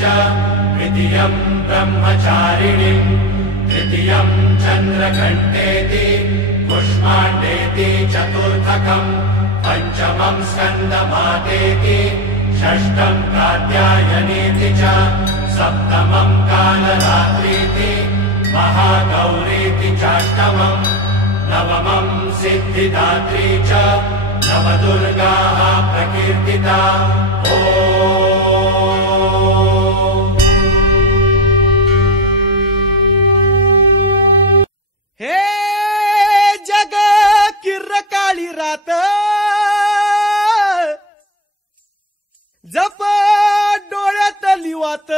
च द्वितीयं ब्रह्मचारिणीं तृतीयं चन्द्रघण्टेति कुष्माण्डेति चतुर्थकं पंचमं स्कन्दमातेति षष्ठं कात्यायनीति च सप्तमं कालरात्रीति महागौरीति चाष्टमं नवमं सिद्धिदात्री च नवदुर्गाः प्रकीर्तिता। हे जग किर्रकाळी रात जप डोळ्यात लिवात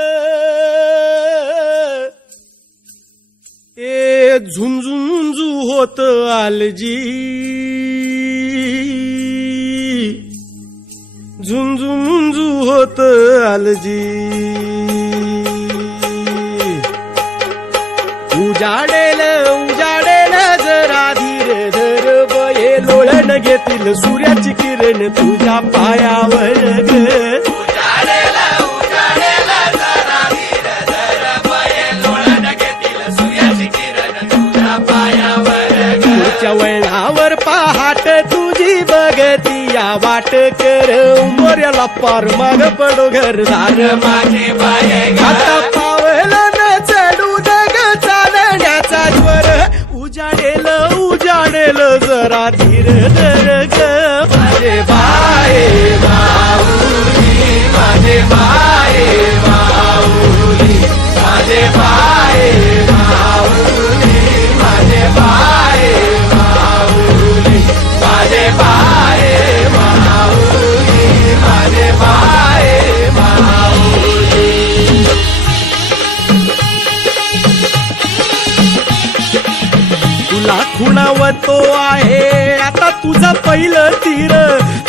ए झुंझुंजू होत आलजी झुंझुंजू होत आलजी उजाडेल उजाडेल जरा धीर धर बये लोळण घेतील सूर्याची किरण तुझ्या पायावर ग उजाडेल उजाडेल जरा धीर धर बये लोळण घेतील सूर्याची किरण तुझ्या पायावर ग पुढच्या वळणावर पहाट तुझी बघती या वाट कर मोर्याला पार माग पडो घरदार माझे बाये आता पावलं न चढू दग चालण्याचा ज्वर उजाडेल उजाडेल जरा धीर धर ग माझे बाये माऊली माझे बाये माऊली माझे बाये माऊली माझे बाये माऊली माझे बाये माऊली माझे बाये माऊली। तुला खुणावतो आहे आता तुझं पहिलं तीर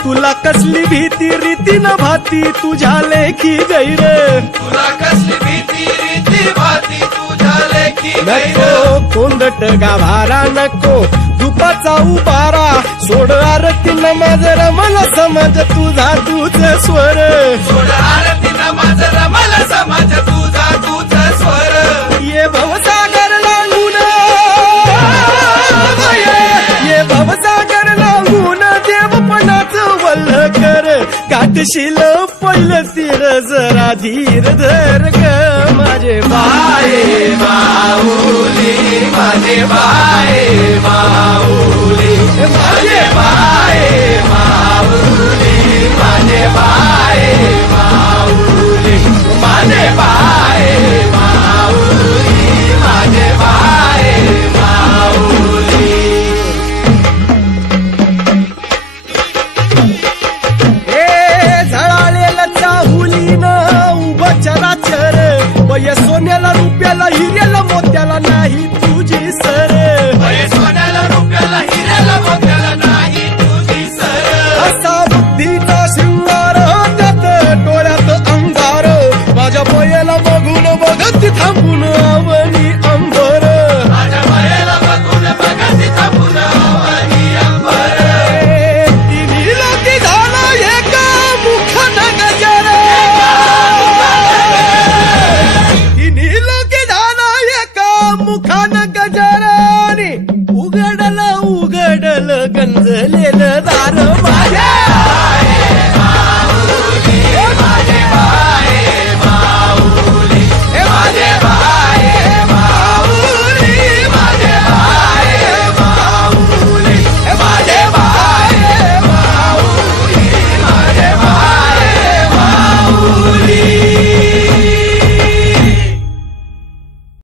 तुला कसली भीती रीतीनं भाती तुझ्या लेखी गैर तुला कसली भीती रीती भाती तुझ्या लेखी नको कोंदट गाभारा नको दुपाचा उभारा सोड आरती नमाज रमल समज तुझा तुझ स्वर सोड आरती नमाज रमल समज तुझा तुझ स्वर ये भवसागर लागून ये भवसागर लागून देवपणाचं वल्ल कर गाठशील पहिलं तीर जरा धीर धर ग माझे बाये माऊली माझे बाये माऊली माझे बाये माऊली माझे बाये माऊली माझे बाये माऊली माझे बाये माऊली। हे झळाळेला चाहुलीनं उभं चराचर वय सोन्याला रुपयाला हिऱ्याला मोत्याला नाही तुझी सर सोन्याला रुपयाला हिऱ्याला मोत्याला नाही तुझी सर असा बुद्धीचा शृंगार त्यात डोळ्यात अंगार माझ्या पोयाला बघून बघत थांबून आवनी अंबर माझ्या बायाला बघून बघत थांबून आवनी अंबर तिन्ही लोकी झाला एका मुखानं गजर तिन्ही लोकी झाला एका मुखानं गजर उघडलं उघडलं गंजलेलं दार माझ्या